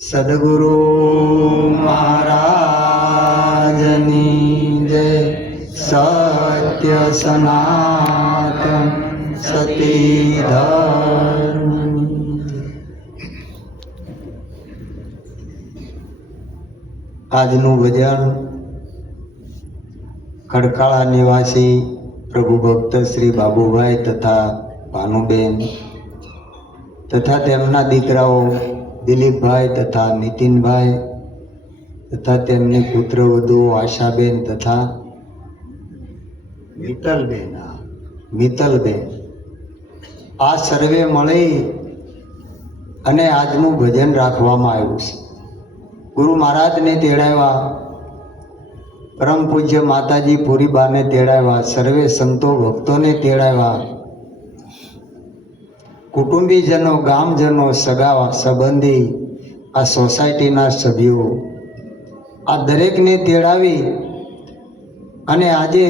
સદગુરુ મહારાજની જય. સત્ય સનાતન સતી ધર્મની. આજનું ભજન ખડકાળા નિવાસી પ્રભુ ભક્ત શ્રી બાબુભાઈ તથા ભાનુબેન તથા તેમના દીકરાઓ દિલીપભાઈ તથા નીતિનભાઈ તથા તેમની પુત્રવધુ આશાબેન તથા મિત્તલબેન આ સર્વે મળી અને આજનું ભજન રાખવામાં આવ્યું છે. ગુરુ મહારાજને તેડાવ્યા, પરમ પૂજ્ય માતાજી પૂરીબાને તેડાવ્યા, સર્વે સંતો ભક્તોને તેડાવ્યા, કુટુંબીજનો, ગામજનો, સગા સંબંધી, આ સોસાયટીના સભ્યો, આ દરેકને તેડાવી અને આજે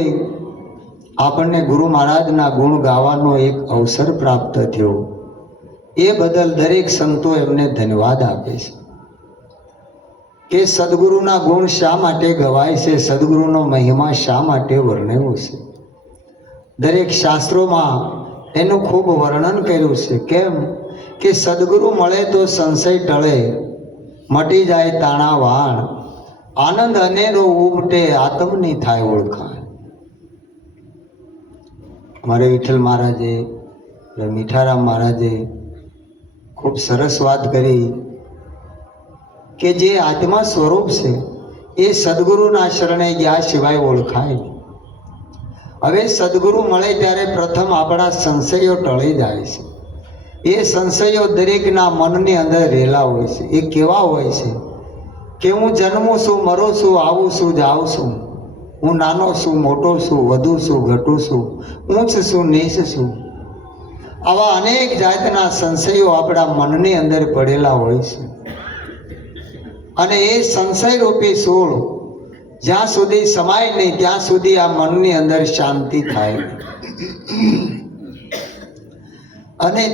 આપણને ગુરુ મહારાજના ગુણ ગાવાનો એક અવસર પ્રાપ્ત થયો. એ બદલ દરેક સંતો એમને ધન્યવાદ આપે છે કે સદગુરુના ગુણ શા માટે ગવાય છે, સદગુરુનો મહિમા શા માટે વર્ણવ્યો છે. દરેક શાસ્ત્રોમાં એનું ખૂબ વર્ણન કર્યું છે. કેમ કે સદગુરુ મળે તો સંશય ટળે, મટી જાય તાણા વાણ, આનંદ અનેરો ઉમટે, આત્મની થાય ઓળખાણ. અમારે વિઠ્ઠલ મહારાજે, મીઠારામ મહારાજે ખૂબ સરસ વાત કરી કે જે આત્મા સ્વરૂપ છે એ સદગુરુના શરણે ગયા સિવાય ઓળખાય. હવે સદગુરુ મળે ત્યારે પ્રથમ આપણા સંશયો ટળી જાય છે. એ સંશયો દરેકના મનની અંદર રહેલા હોય છે. એ કેવા હોય છે કે હું જન્મું છું, મરું છું, આવું છું, જાઉં છું, હું નાનો છું, મોટો છું, વધુ છું, ઘટું છું, ઊંચ છું, નીચ છું. આવા અનેક જાતના સંશયો આપણા મનની અંદર પડેલા હોય છે. અને એ સંશય રૂપી સૂળ જ્યાં સુધી સમાય નહીં ત્યાં સુધી આ મનની અંદર શાંતિ થાય અને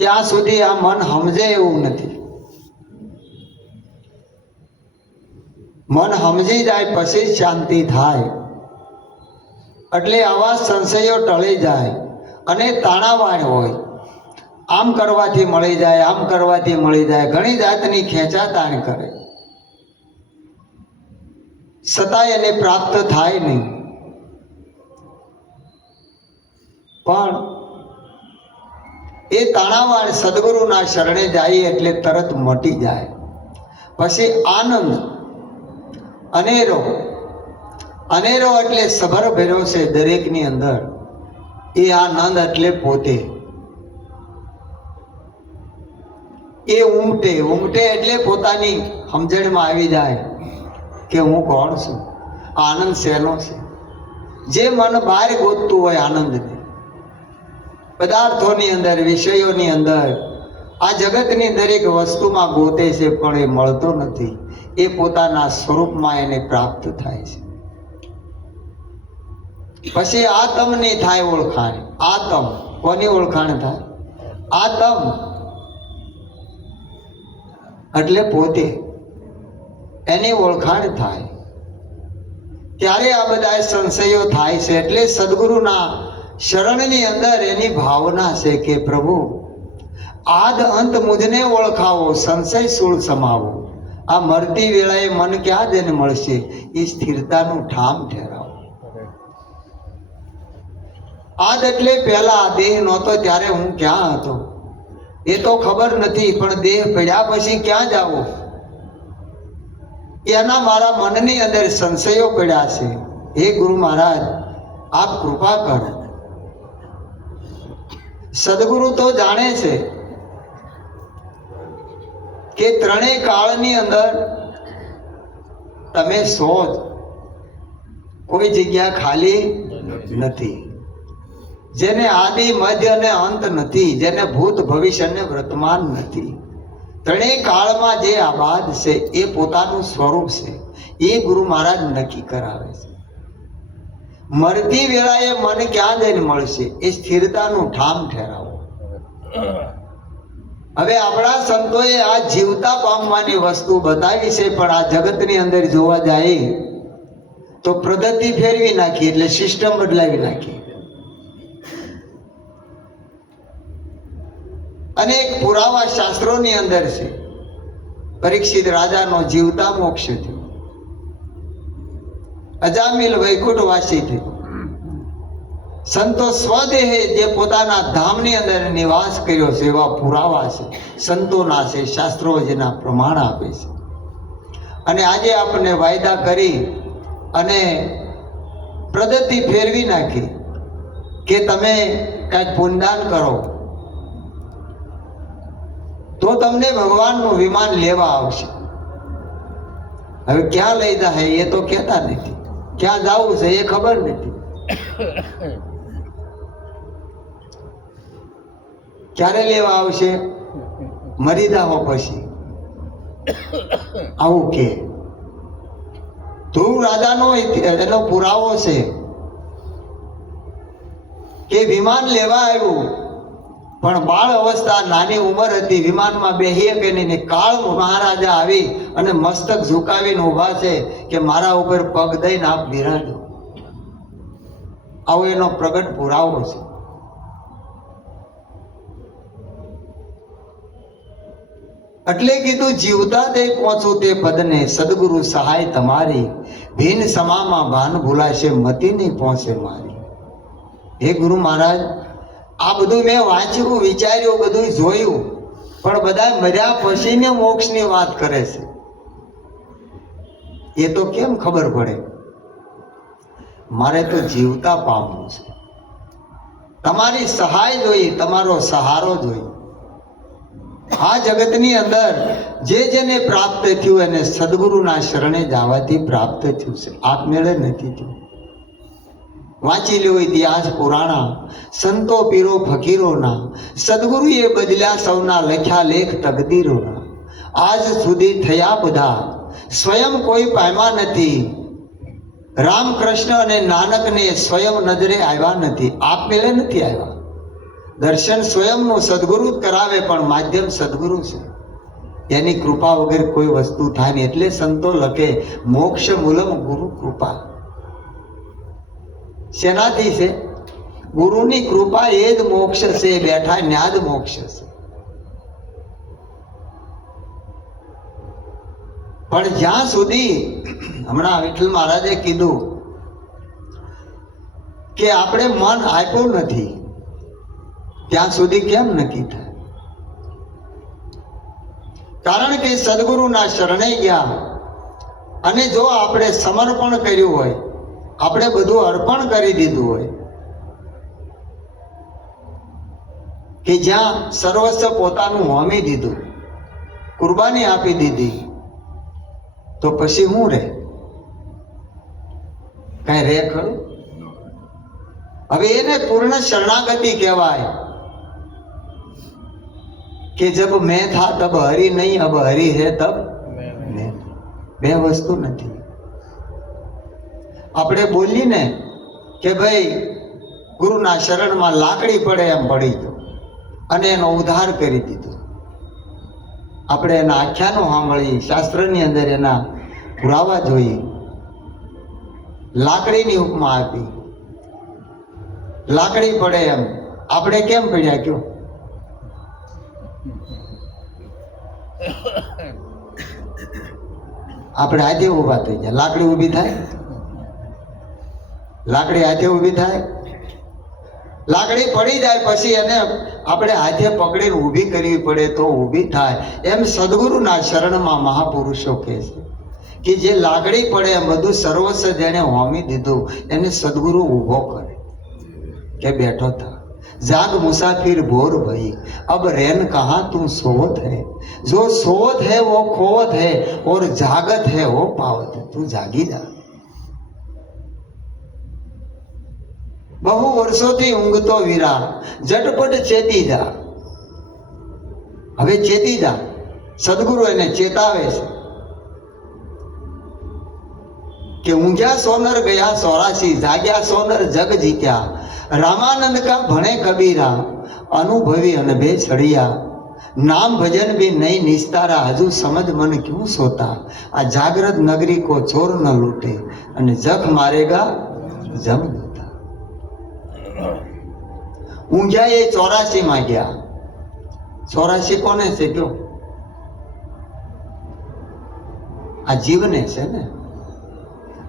ત્યાં સુધી આ મન સમજે એવું નથી. મન સમજી જાય પછી શાંતિ થાય. એટલે આવા સંશયો ટળી જાય અને તાણાવાણ હોય. આમ કરવાથી મળી જાય, આમ કરવાથી મળી જાય, ઘણી જાતની ખેંચાતાણ કરે, છતાંય એને પ્રાપ્ત થાય નહીં. પણ એ તાણાવાણ સદગુરુના શરણે જાય એટલે તરત મટી જાય. પછી આનંદ અનેરો, અનેરો એટલે સભર ભર્યો છે દરેકની અંદર. એ આનંદ એટલે પોતે. એ ઉમટે, ઉમટે એટલે પોતાની સમજણમાં આવી જાય કે હું કોણ છું. આનંદ શેનો છે? જે મન બહાર ગોતતું હોય આનંદને, પદાર્થોની અંદર, વિષયોની અંદર, આ જગતની દરેક વસ્તુમાં ગોતે છે પણ એ મળતો નથી. એ પોતાના સ્વરૂપમાં એને પ્રાપ્ત થાય છે. પછી આત્મની થાય ઓળખાણ. આત્મ કોની ઓળખાણ થાય? આત્મ એટલે પોતે, એની ઓળખાણ થાય. ત્યારે આ બધા સંશયો થાય છે. એટલે સદગુરુના શરણની અંદર એની ભાવના છે કે પ્રભુ આદ અંત મુજને ઓળખાવો, સંશય સૂળ સમાવો. આ મરતી વેળાએ મન ક્યાં જઈને મળશે? એ સ્થિરતાનું ઠામ ઠેરાવો. આદ એટલે પહેલા દેહ નહોતો ત્યારે હું ક્યાં હતો એ તો ખબર નથી, પણ દેહ પડ્યા પછી ક્યાં જાવું એના મારા મનની અંદર સંશયો પડ્યા છે. હે ગુરુ મહારાજ આપ કૃપા કરો. સદગુરુ તો જાણે છે કે ત્રણેય કાળની અંદર તમે છો જ, કોઈ જગ્યા ખાલી નથી. જેને આદિ મધ્ય અને અંત નથી, જેને ભૂત ભવિષ્ય અને વર્તમાન નથી, ત્રણેય કાળમાં જે આબાદ છે એ પોતાનું સ્વરૂપ છે. એ ગુરુ મહારાજ નક્કી કરાવે છે. મરતી વેળાએ મન ક્યાં જઈને મળશે? એ સ્થિરતાનું ઠામ ઠેરાવો. હવે આપણા સંતોએ આ જીવતા પામવાની વસ્તુ બતાવી છે, પણ આ જગતની અંદર જોવા જાય તો પદ્ધતિ ફેરવી નાખી, એટલે સિસ્ટમ બદલાવી નાખી. અનેક પુરાવા શાસ્ત્રોની અંદર છે. પરીક્ષિત રાજાનો જીવતા મોક્ષ થયો, અજામિલ વૈકુંઠવાસી થયો. સંતો સ્વદેહે જે પોતાના ધામની અંદર નિવાસ કર્યો છે એવા પુરાવા છે, સંતોના છે, શાસ્ત્રો જેના પ્રમાણ આપે છે. અને આજે આપણને વાયદા કરી અને પદ્ધતિ ફેરવી નાખી કે તમે કંઈક પુણ્યદાન કરો તો તમને ભગવાનનું વિમાન લેવા આવશે. હવે ક્યાં લઈ જાય એ તો કહેતા નથી, ક્યાં જવું છે એ ખબર નથી. ક્યારે લેવા આવશે? મરી જાઓ પછી. આવું કે ધ્રુવ રાજાનો એનો પુરાવો છે કે વિમાન લેવા આવ્યું, પણ બાળ અવસ્થા, નાની ઉંમર હતી, વિમાનમાં બેહીએ કે નહીં. કાળ મહારાજા આવી અને મસ્તક ઝુકાવીને ઉભા છે કે મારા ઉપર પગ દઈને આપ બિરાજો. આવો એનો પ્રગટ પુરાવો છે. એટલે કીધું જીવતા તે પહોંચું તે પદને, સદગુરુ સહાય તમારી, ભીન સમામાં ભાન ભૂલાશે, મતી નહીં પહોંચે મારી. હે ગુરુ મહારાજ, આ બધું મેં વાંચ્યું, વિચાર્યું, બધું જોયું, પણ બધા મર્યા પછીને મોક્ષની વાત કરે છે. એ તો કેમ ખબર પડે? મારે તો જીવતા પામવું છે. તમારી સહાય જોઈએ, તમારો સહારો જોઈએ. આ જગતની અંદર જે જેને પ્રાપ્ત થયું એને સદગુરુના શરણે જવાથી પ્રાપ્ત થયું છે, આપમેળે નથી થયું. વાંચી લો ઇતિહાસ પુરાણા, સંતો પીરો ફકીરોના, સદગુરુએ બદલ્યા સૌના, લખ્યા લેખ તકદીરોના. આજ સુધી થયા બધા, સ્વયં કોઈ પામ્યા નથી. રામકૃષ્ણ અને નાનકને સ્વયં નજરે આવ્યા નથી, આપમેળે નથી આવ્યા. દર્શન સ્વયંનું સદગુરુ જ કરાવે, પણ માધ્યમ સદગુરુ છે. એની કૃપા વગર કોઈ વસ્તુ થાય નહીં. એટલે સંતો લખે મોક્ષ મૂલમ ગુરુ કૃપા. શેનાથી છે? ગુરુની કૃપા એ જ મોક્ષ છે. બેઠા ન્યા જ મોક્ષ છે. પણ જ્યાં સુધી હમણાં વિઠ્ઠલ મહારાજે કીધું કે આપણે મન આપ્યું નથી, ત્યાં સુધી કેમ નક્કી થાય? કારણ કે સદગુરુના શરણે ગયા અને જો આપણે સમર્પણ કર્યું હોય, આપણે બધું અર્પણ કરી દીધું હોય, કે જ્યાં સર્વસ્વ પોતાનું હોમી દીધું, કુરબાની આપી દીધી, તો પછી હું રે? કઈ રે ખરું? હવે એને પૂર્ણ શરણાગતિ કહેવાય કે જબ મેં થા તબ હરી નહીં, અબ હરી હે તબ મેં. બે વસ્તુ નથી. આપણે બોલી ને કે ભાઈ ગુરુના શરણમાં લાકડી પડે એમ પડી ગયો અને એનો ઉદ્ધાર કરી દીધો. આપણે એના આખ્યાનો સાંભળી, શાસ્ત્રની અંદર એના પુરાવા જોઈએ. લાકડીની ઉપમા આપી, લાકડી પડે એમ આપણે કેમ પડ્યા કયો? આપણે હાથે ઊભા થઈ જાય, લાકડી ઊભી થાય? લાકડી હાથે ઊભી થાય? લાકડી પડી જાય પછી એને આપણે હાથે પકડીને ઊભી કરવી પડે તો ઊભી થાય. એમ સદગુરુના શરણમાં મહાપુરુષો કહે છે કે જે લાકડી પડે એમ બધું સર્વસ્વ જેને હોમી દીધું એને સદગુરુ ઊભો કરે કે બેઠો થા. जाग मुसाफिर भोर भई, अब रैन कहाँ तुम सोवत है, जो सोवत है वो खोवत है और जागत है वो पावत है. तू जागी जा. बहु वर्षोથી ઊંઘતો વીરા, ઝટપટ ચેતી જા. હવે ચેતી જા. સદગુરુ એને ચેતાવે છે કે ઊંઘ્યા સોનર ગયા 84, જાગ્યા સોનર જગ જીત્યા. રામાનંદ કા ભણે કબીરા, અનુભવી અને બે છડિયા. नाम भजन भी नहीं निस्तारा हजू समझ मन क्यों सोता आ जागृत नगरी को चोर न लूटे અને જખ મારેગા જમ લૂટા ઊંઘ્યા એ 84 માં ગયા 84 કોને છે કયો આ જીવને છે ને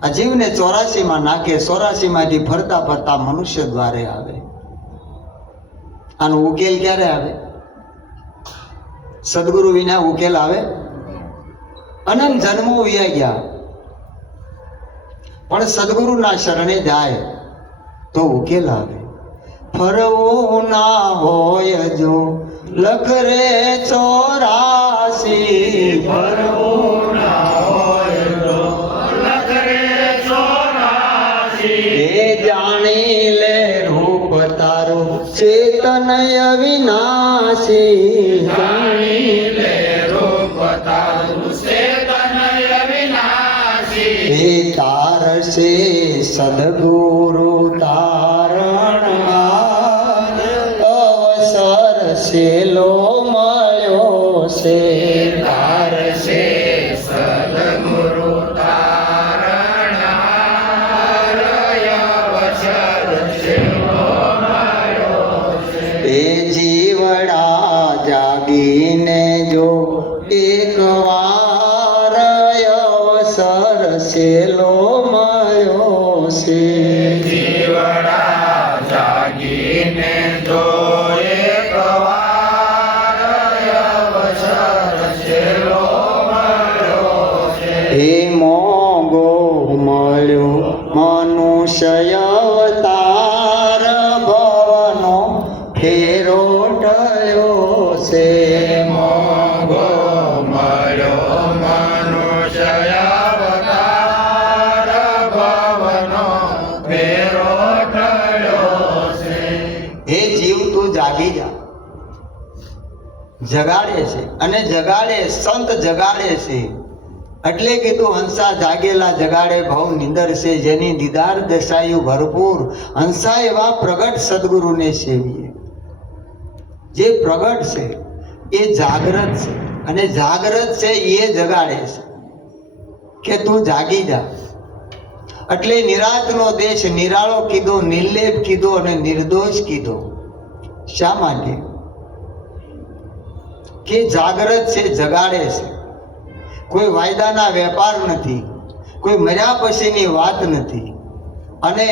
આ જીવને 84 માં નાખે 84 માંથી ફરતા ફરતા મનુષ્ય દ્વારે આવે આનો ઉકેલ ક્યારે આવે સદગુરુ વિના ઉકેલ આવે અનંત જન્મો વ્યા ગયા પણ સદગુરુના શરણે જાય તો ઉકેલ આવે ફરવું ના હોય જો લખ રે 84 ફરવું ના હોય જો લખ રે 84 એ જાણી લે રૂપ તારું ચેતન અવિનાશી જાણી લે રૂપ તારું ચેતન અવિનાશી હે તારસે સદગુરુ તારણ અવસર સેલો મળ્યો છે તારસે સદગુરુ તારણ અવસર સેલો મળ્યો છે એ જીવડા જાગીને જો એક વાર અવસર સેલો મળ્યો છે જીવડા જાગીને જો એક વાર અવસર સેલો મળ્યો છે એ મોંઘો મળ્યો મનુષ્ય અવતાર ભવનો ફેરો ટળ્યો છે મોંઘો મળ્યો મનુષ્ય અવતાર ભવનો ફેરો ટળ્યો છે હે જીવ તું જાગી જા જગાડે છે અને જગાડે સંત જગાડે છે એટલે કીધું હંસા જાગેલા જગાડે ભવ નિંદર છે જેની દીદાર દશાયું ભરપૂર હંસા એવા પ્રગટ સદગુરુને સેવીએ જે પ્રગટ છે એ જાગૃત છે અને જાગૃત છે એ જગાડે છે કે તું જાગી જા એટલે નિરાતનો દેશ નિરાળો કીધો નિર્લેપ કીધો અને નિર્દોષ કીધો શા માટે કે જાગૃત છે જગાડે છે કોઈ વાયદાના વેપાર નથી કોઈ મર્યા પછીની વાત નથી અને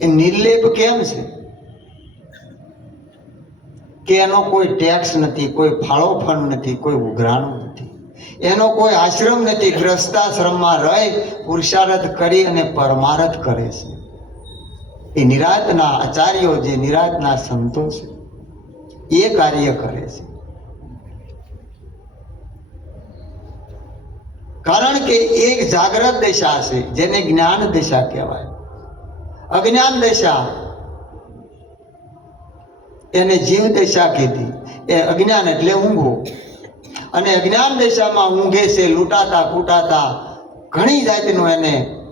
એ નિર્લેપ કેમ છે કે એનો કોઈ ટેક્સ નથી કોઈ ફાળો ફંડ નથી કોઈ ઉઘરાણું નથી એનો કોઈ આશ્રમ નથી ગ્રસ્તાશ્રમમાં રહી પુરુષાર્થ કરી અને પરમાર્થ કરે છે એ નિરાતના આચાર્યો જે નિરાતના સંતો છે એ કાર્ય કરે છે કારણ કે એક જાગ્રત દશા છે જેને જ્ઞાન દશા કહેવાય અજ્ઞાન દશા એને જીવ દશા કીધી એ અજ્ઞાન એટલે ઊંઘો અને અજ્ઞાન દશામાં ઊંઘે છે લૂંટાતા કૂટાતા ઘણી જાતનું એને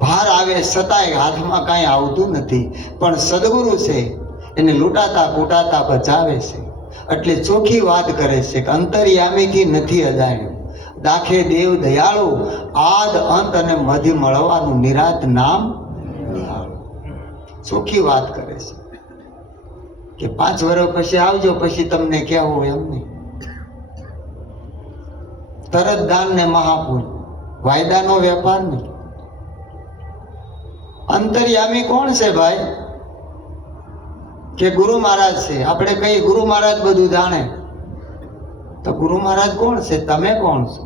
ભાર આવે છતાંય હાથમાં કાંઈ આવતું નથી પણ સદગુરુ છે એને લૂંટાતા કૂટાતા બચાવે છે એટલે ચોખ્ખી વાત કરે છે કે અંતર્યામીથી નથી અજાણ્યું દાખે દેવ દયાળુ આદ અંત અને મધ્ય મળવાનું નિરાત નામ નિહાળો ચોખ્ખી વાત કરે છે કે 5 વર્ષ પછી આવજો પછી તમને કહેવું એમ નહીં તરત દાન ને મહાપુણ્ય વાયદાનો વેપાર નહીં અંતર્યામી કોણ છે ભાઈ કે ગુરુ મહારાજ છે આપણે કઈ ગુરુ મહારાજ બધું જાણે તો ગુરુ મહારાજ કોણ છે તમે કોણ છો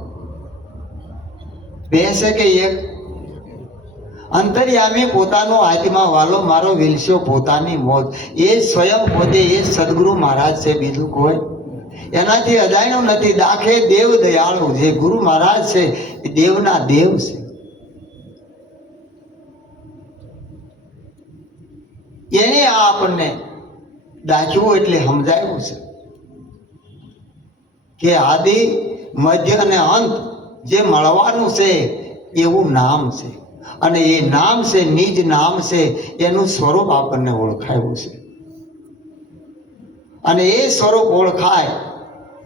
બે છે કે એક અંતર્યામી પોતાનો આત્મા વાલો મારો વિલસ્યો પોતાની મોત એ સ્વયં પોતે એ સદગુરુ મહારાજ છે બીજું કોઈ એનાથી અજાણ્યું નથી દાખે દેવ દયાળુ જે ગુરુ મહારાજ છે એ દેવના દેવ છે એને આ આપણને દાખ્યું એટલે સમજાયું છે કે આદિ મધ્ય અને અંત જે મળવાનું છે એવું નામ છે અને એ નામ છે, નિજ નામ છે, એનું સ્વરૂપ આપણને ઓળખાયું છે. અને એ સ્વરૂપ ઓળખાય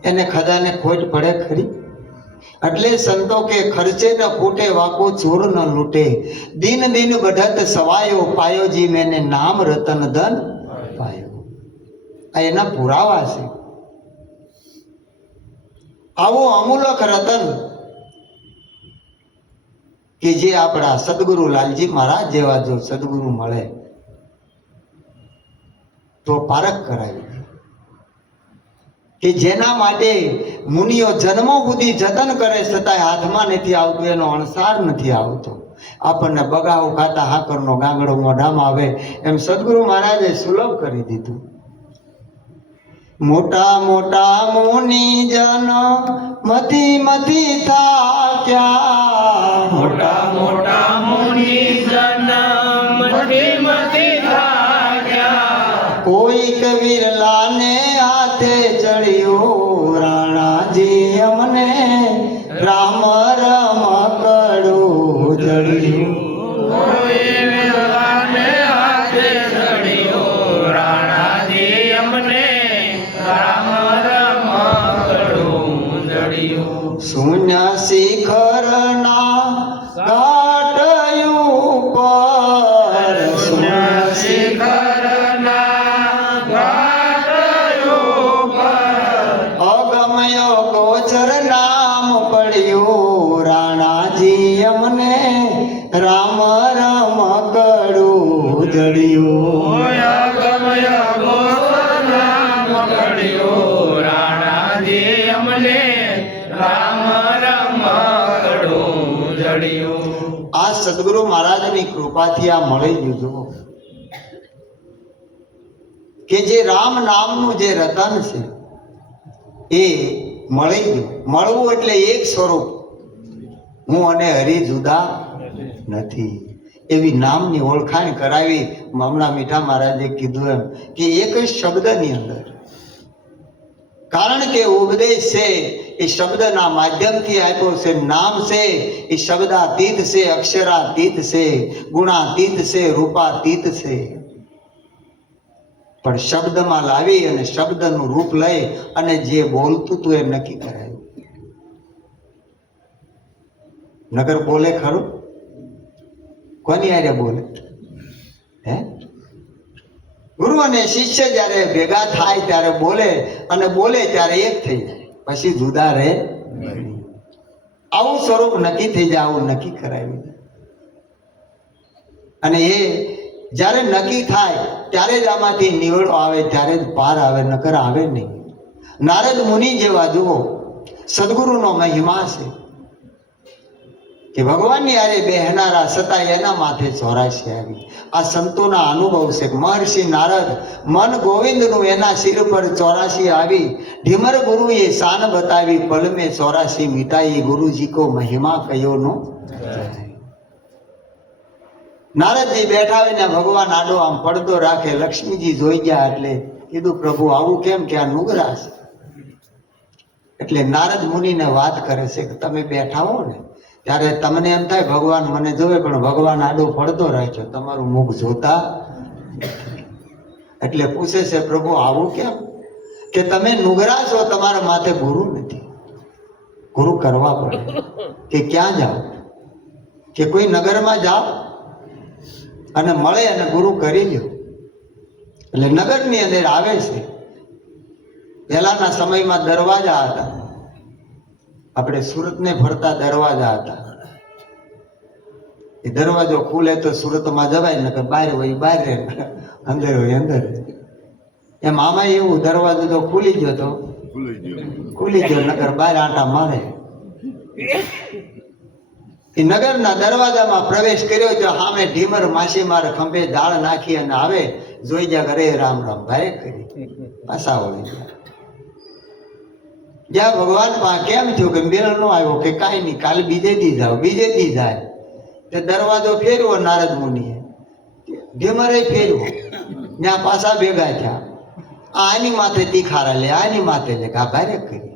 એને ખદાને ખોટ પડે ખરી? એટલે સંતો કે ખર્ચે ન ફૂટે વાકો ચોર ન લૂટે, દિન દિન બઢત સવાયો પાયો જી મેને નામ રતન ધન પાયો. આ એના પુરાવા છે. આવો અમૂલક રતન કે જે આપણા સદગુરુ લાલજી મહારાજ જેવા જો સદગુરુ મળે તો પારખ કરાવી દે, કે જેના માટે મુનિઓ જન્મો સુધી જતન કરે છતાંય હાથમાં નથી આવતું, એનો અણસાર નથી આવતો. આપણને બગાવ ખાતા હાકરનો ગાંગડો મોઢામાં આવે એમ સદગુરુ મહારાજે સુલભ કરી દીધું. મોટા મોટા મુનિ જન મથી મથી થાક્યા, મોટા મોટા મુનિ જન મથી મથી થાક્યા, કોઈ કબીરલાને હાથે ચડ્યો રાણાજી અમને રામ રમકડું જડ્યું. કોઈ વિરલાને હાથે ચડ્યો રાણાજી અમને રામ રમકડું જડ્યું. શૂન્ય શિખરના ઘાટ ઉપર, શૂન્ય શિખરના ઘાટ ઉપર અગમયો ગોચર નામ પડ્યું રાણાજી અમને રામ રમકડું જડ્યું. ગમય ગોર નામ પડ્યું રાણાજી અમને રામ રમકડું જડ્યું. આ સદગુરુ મહારાજની કૃપાથી આ મળી ગયું. જુઓ કે જે રામ નામનું જે રતન છે એ મળી ગયું. મળવું એટલે એક સ્વરૂપ, હું અને હરી જુદા નથી, એવી નામની ઓળખાણ કરાવી. હમણાં મીઠા મહારાજે કીધું એમ કે એક જ શબ્દની અંદર, કારણ કે ઉપદેશ છે એ શબ્દના માધ્યમથી આપ્યો છે. નામ છે એ શબ્દાતીત છે, અક્ષરાતીત છે, ગુણાતીત છે, રૂપાતીત છે. પણ શબ્દમાં લાવી અને શબ્દનું રૂપ લઈ અને જે બોલતું તું એ નક્કી કરાયું. નગર બોલે ખરું? કોની હારે બોલે? હે? ગુરુ અને શિષ્ય જ્યારે ભેગા થાય ત્યારે બોલે, અને બોલે ત્યારે એક થઈ જાય, પછી જુદા રહે. આવું સ્વરૂપ નક્કી થઈ જાય, આવું નક્કી કરાવી દે. અને એ જ્યારે નક્કી થાય ત્યારે જ આમાંથી નિવડો આવે, ત્યારે જ પાર આવે, નકર આવે નહીં. નારદ મુનિ જેવા જુઓ સદગુરુનો મહિમા છે કે ભગવાનની હારે બેહનારા છતાં એના માથે 84 આવી. આ સંતોના અનુભવ છે. મહર્ષિ નારદ મન ગોવિંદનું એના શિર પર 84 આવી. ઢીમર ગુરુએ શાન બતાવી, પલ મેં 84 મિટાઈ, ગુરુજી કો મહિમા કયો નો. નારદજી બેઠા હોય ને ભગવાન આડો આમ પડદો રાખે, લક્ષ્મીજી જોઈ ગયા એટલે કીધું પ્રભુ આવું કેમ? કે આ નુગરા છે. એટલે નારદ મુનિને વાત કરે છે કે તમે બેઠા હો ને ત્યારે તમને એમ થાય ભગવાન મને જોવે, પણ ભગવાન આડો પડદો રાખ્યો, તમારું મુખ જોતા. એટલે પૂછે છે પ્રભુ આવું કેમ? કે તમે નુગરા છો, તમારા માથે ગુરુ નથી, ગુરુ કરવા પડે. કે ક્યાં જાઓ? કે કોઈ નગરમાં જાઓ અને મળે અને ગુરુ કરી લ્યો. એટલે નગરની અંદર આવે છે. પહેલાના સમયમાં દરવાજા હતા, આપણે સુરતને ફરતા દરવાજા હતા. એ દરવાજો ખુલે તો સુરતમાં જવાય, ને બહાર હોય બહાર રહે, અંદર હોય અંદર. એમ આમાં એવું, દરવાજો તો ખુલી ગયો તો ખુલી ગયો, નગર બહાર આંટા મારે. એ નગરના દરવાજામાં પ્રવેશ કર્યો તો સામે ઢીમર માછીમાર ખંભે દાળ નાખી અને આવે, જોઈ જા ઘરે રામ રામ ભાઈ કરી પાછા વળી ગયા. જ્યાં ભગવાન પા કેમ થયું કે મેળ નો આવ્યો? કે કાંઈ નહીં, કાલે બીજે દી જાઓ, બીજે દી જાય. તે દરવાજો ફેરવો નારદ મુનિએ, ઢીમરે ફેરવો, ત્યાં પાછા ભેગા થયા. આની માથે તીખારા લે, આની માથે લે, આ ભારે કરી.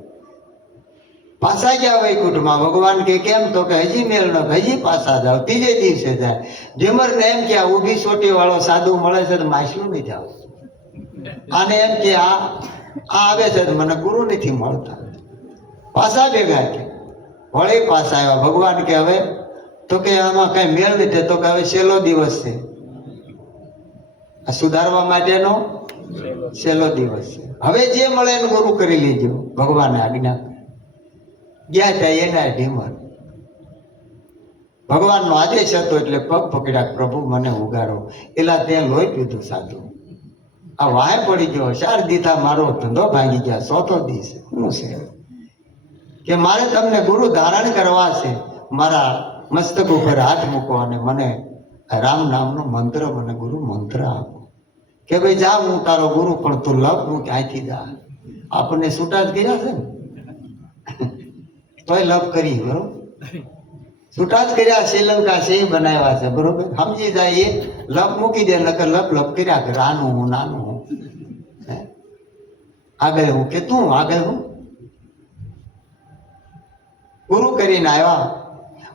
પાછા ગયા વૈકુંઠમાં. ભગવાન કે કેમ? તો કે હજી મેળ ન, હજી પાછા જાઓ. ત્રીજે દિવસે જાય. ઢીમર ને એમ કે આ ઊભી સોટી વાળો સાધુ મળે છે તો માછલું નહીં જાવ. આને એમ કે આ આવે છે તો મને ગુરુ નથી મળતા. પાછા ભેગા કે વળી પાછા આવ્યા. ભગવાન કે હવે તો કે આમાં કઈ મેળ નથી. તો કે હવે છેલ્લો દિવસ છે, આ સુધારવા માટેનો છેલ્લો દિવસ છે. હવે જે મળે એનું ગુરુ કરી લેજો. ભગવાને આજ્ઞા ગયા ત્યાં એના ઢીમર. ભગવાનનો આદેશ હતો એટલે પગ પકડ્યા, પ્રભુ મને ઉગાડો. એલા ત્યાં લોહી પીધું સાધુ. આ વાહે પડી ગયો. 4 દીધા મારો ધંધો ભાંગી ગયા. 4થો દિવસ શું છે કે મારે તમને ગુરુ ધારણ કરવા છે. મારા મસ્તક ઉપર હાથ મૂકો અને મને રામ નામનો મંત્ર, મને ગુરુ મંત્ર આપો. કે ભાઈ જા હું તારો ગુરુ, પણ તું લપ હું ક્યાંથી જા. આપણને છૂટા જ કર્યા છે ને, તોય લપ કરી. બરોબર, છૂટા જ કર્યા. શ્રીલંકા છે બનાવ્યા છે. બરોબર, સમજી જાય. એ લપ મૂકી દે, નકર લપ લપ કર્યા કરે. આનું હું, નાનું હું, આગળ હું કે તું આગળ હું. ગુરુ કરીને આવ્યા.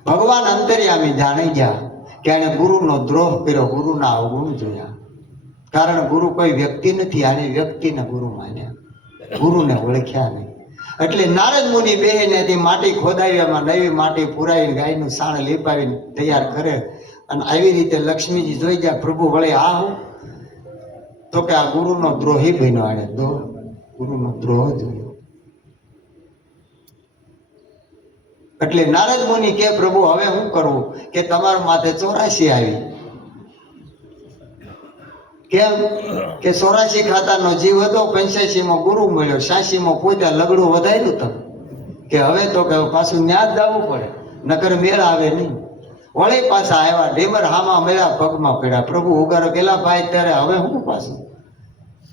ભગવાન અંતર્યામી જાણી ગયા કે આને ગુરુનો દ્રોહ કર્યો, ગુરુના અવગુણ જોયા. કારણ ગુરુ કોઈ વ્યક્તિ નથી. આને વ્યક્તિને ગુરુ માન્યા, ગુરુને ઓળખ્યા નહીં. એટલે નારદ મુનિ બેહીને માટી ખોદાવ્યામાં નવી માટી પુરાવીને ગાયનું સાણ લીપાવીને તૈયાર કરે. અને આવી રીતે લક્ષ્મીજી જોઈ ગયા. પ્રભુ વળે આ હું? તો કે આ ગુરુનો દ્રોહી બન્યો. આને ગુરુનો દ્રોહ જોયો. એટલે નારદ મુનિ કે પ્રભુ હવે શું કરવું? કે તમારા માથે 84 આવી. કેમ? કે 84 ખાતાનો જીવ હતો, 85માં ગુરુ મળ્યો, 86માં પોતા લગડું વધાર્યું તમે. કે હવે તો કે પાછું ન્યા જ જવું પડે, નકર મેળ આવે નહીં. વળી પાછા આવ્યા. ઢીમર હામાં મળ્યા, પગમાં પડ્યા. પ્રભુ ઉગારો કેલા ભાઈ ત્યારે હવે હું પાછું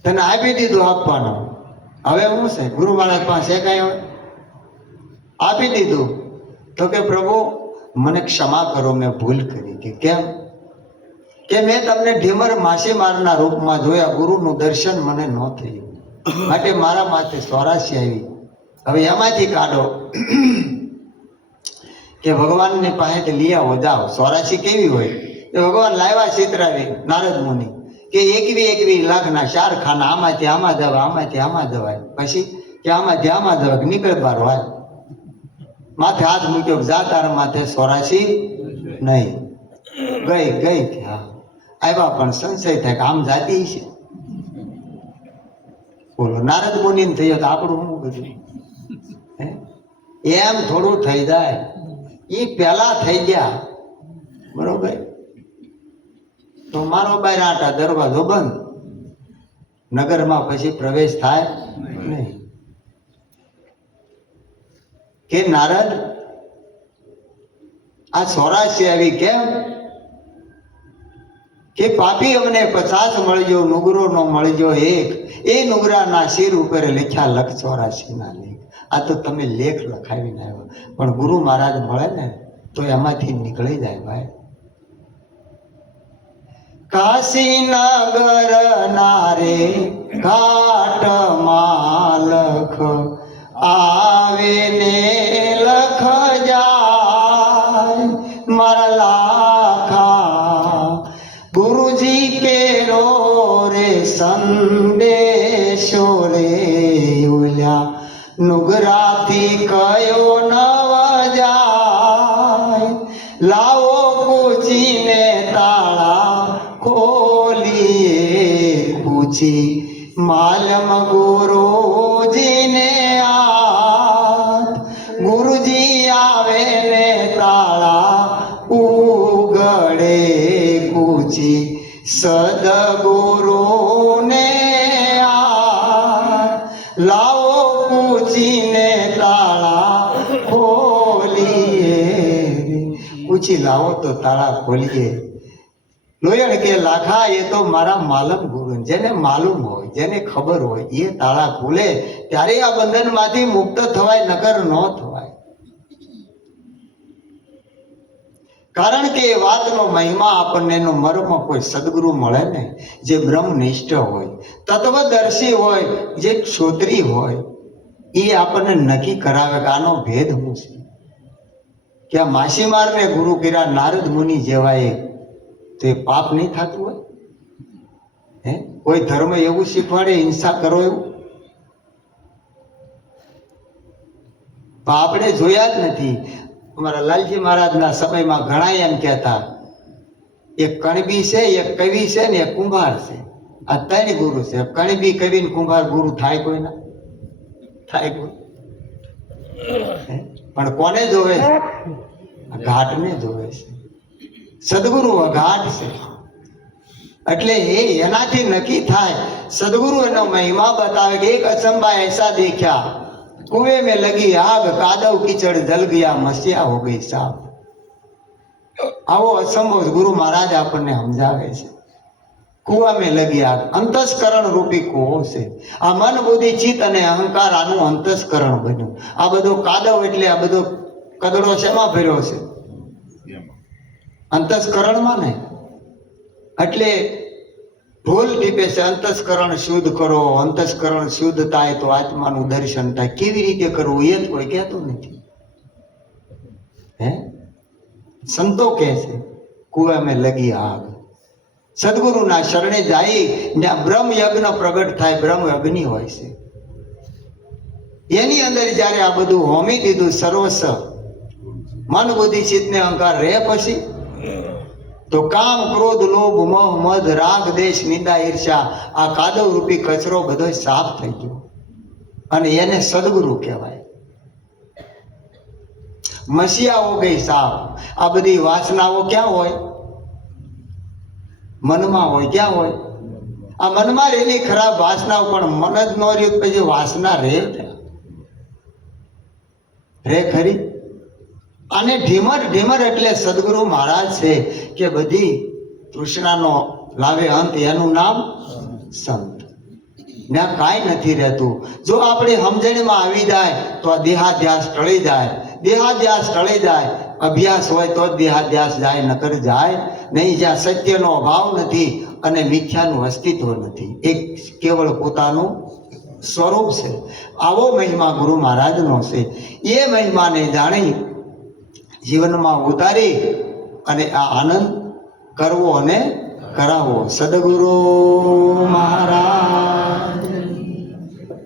તને આપી દીધું આપવાનું. હવે હું છે ગુરુ મહારાજ પાસે કઈ હવે આપી દીધું. તો કે પ્રભુ મને ક્ષમા કરો, મેં ભૂલ કરી. કે કેમ? કે મેં તમને ઢીમર માછીમારના રૂપમાં જોયા, ગુરુનું દર્શન મને ન થયું, માટે મારા માથે 84 આવી. હવે એમાંથી કાઢો કે ભગવાનની પાસે લઈ આવો, જાઓ. 84 કેવી હોય? એ ભગવાન લાવ્યા છેતરાવી નારદ મુનિ. કે 21 લાખના 4 ખાના, આમાંથી આમાં જવાય, આમાંથી આમાં જવાય. પછી કે આમાંથી આમાં જવાય, નીકળ બાર હોય. માથે હાથ મૂક્યો, જા તાર માથે 84 નહીં. ગઈ હા આવ્યા. પણ સંશય થાય કે આમ જાતી છે. બોલો, નારદ મુનિ થયો તો આપણું શું બધું? એમ થોડું થઈ જાય. એ પેલા થઈ ગયા. બરોબર, તો મારો બાર આટા દરવાજો બંધ. નગરમાં પછી પ્રવેશ થાય નહીં. કે નારદ આ 84 આવી કેમ? કે પાપી અમને 50 મળજો, નુગરો નો મળજો 1. એ નુગરાના શિર ઉપર લખ્યા લખ 84 ના લેખ. આ તો તમે લેખ લખાવીને આવ્યા, પણ ગુરુ મહારાજ મળે ને તો એમાંથી નીકળી જાય ભાઈ. કાશી નગર નારે ઘાટમાં લખ આવે ને લખ જાય. મારા લાખા ગુરુજી કેરો રે સંદેશો રે ઉલ્યા, નુગરાથી કયો નવ જાય. લાવો કુચીને તાળા ખોલીએ કુચી, માલમ ગુરુજીને હાથ. ગુરુજી આવે ને તાળા ઉગડે કુચી, સદગુરુને હાથ. લાવો કુચીને તાળા ખોલીએ. કુચી લાવો તો તાળા ખોલીએ. લોયણ કે લાખા એ તો મારા માલમ ગુરુ. જેને માલુમ હોય, જેને ખબર હોય એ તાળા ખોલે ત્યારે આ બંધનમાંથી મુક્ત થવાય, નકર ન થવાય. કારણ કે એ વાતનો મહિમા આપણને, એનો મર્મ કોઈ સદગુરુ મળે ને, જે બ્રહ્મનિષ્ઠ હોય, તત્વદર્શી હોય, જે ક્ષોત્રી હોય, એ આપણને નક્કી કરાવે કે આનો ભેદ શું છે. કે આ માછીમારને ગુરુ કર્યા નારદ મુનિ જેવાએ તો એ પાપ નહીં થતું હોય? હે, કોઈ ધર્મ એવું શીખવાડે હિંસા કરો એવું? આપણે જોયા જ નથી. અમારા લાલજી મહારાજના સમયમાં ઘણા એમ કહેતા, એક કણબી છે, એક કવિ છે ને એક કુંભાર છે. આ ત્રણ ગુરુ છે. કણબી, કવિ ને કુંભાર ગુરુ થાય કોઈના? થાય કોઈ? પણ કોને જોવે છે? ઘાટને જોવે છે. સદગુરુ અઘાટ છે. એટલે એનાથી નક્કી થાય. સદગુરુ એનો મહિમા બતાવે કે એક અચંબા ऐसा દેખ્યા, कुएं में लगी आग, कादव कीचड़ जल गया, मसिया हो गई साफ. આવો અસંભવ ગુરુ મહારાજ આપણને સમજાવે છે. કુવા મેં લગી આગ, અંતસ્કરણ રૂપી કુવો છે. આ મન, બુદ્ધિ, ચિત્ત અને અહંકાર આનું અંતસ્કરણ બન્યું. આ બધો કાદવ એટલે આ બધો કદડો શેમાં ભર્યો છે? અંતસ્કરણમાં ને. એટલે ઢોલ ટીપે છે, અંતસ્કરણ શુદ્ધ કરો. અંતસ્કરણ શુદ્ધ થાય તો આત્માનું દર્શન થાય. કેવી રીતે કરવું એ જ કોઈ કહેતું નથી. હે, સંતો કહે છે કુવા મેં લગી આગ. સદગુરુના શરણે જાય ત્યાં બ્રહ્મ યજ્ઞ પ્રગટ થાય. બ્રહ્મ અગ્નિ હોય છે. એની અંદર જયારે આ બધું હોમી દીધું, સર્વસ્વ મન, બુદ્ધિ, ચિત્ત ને અહંકાર રહે પછી તો કામ, ક્રોધ, લોભ, મોહ, મદ, રાગ, દેશ, નિંદા, ઈર્ષ્યા, આ કાદવ રૂપી કચરો બધો સાફ થઈ ગયો. અને એને સદગુરુ કહેવાય. મસીયા હો ગઈ સાફ. આ બધી વાસનાઓ ક્યાં હોય? મનમાં હોય. ક્યાં હોય? આ મનમાં રહેલી ખરાબ વાસનાઓ. પણ મન જ ન રહ્યું પછી વાસના રે ખરી? અને ઢીમર એટલે સદગુરુ મહારાજ છે કે બધી તૃષ્ણાનો લાવે અંત. એનું નામ સંત. ત્યાં કાંઈ નથી રહેતું. જો આપણી સમજણમાં આવી જાય તો આ દેહાધ્યાસ ટળી જાય. દેહાધ્યાસ ટળી જાય. અભ્યાસ હોય તો જ દેહાધ્યાસ જાય, નકર જાય નહીં. જ્યાં સત્યનો અભાવ નથી અને મિથ્યાનું અસ્તિત્વ નથી, એક કેવળ પોતાનું સ્વરૂપ છે. આવો મહિમા ગુરુ મહારાજનો છે. એ મહિમાને જાણી જીવનમાં ઉતારી અને આ આનંદ કરવો અને કરાવો. સદગુરુ મહારાજ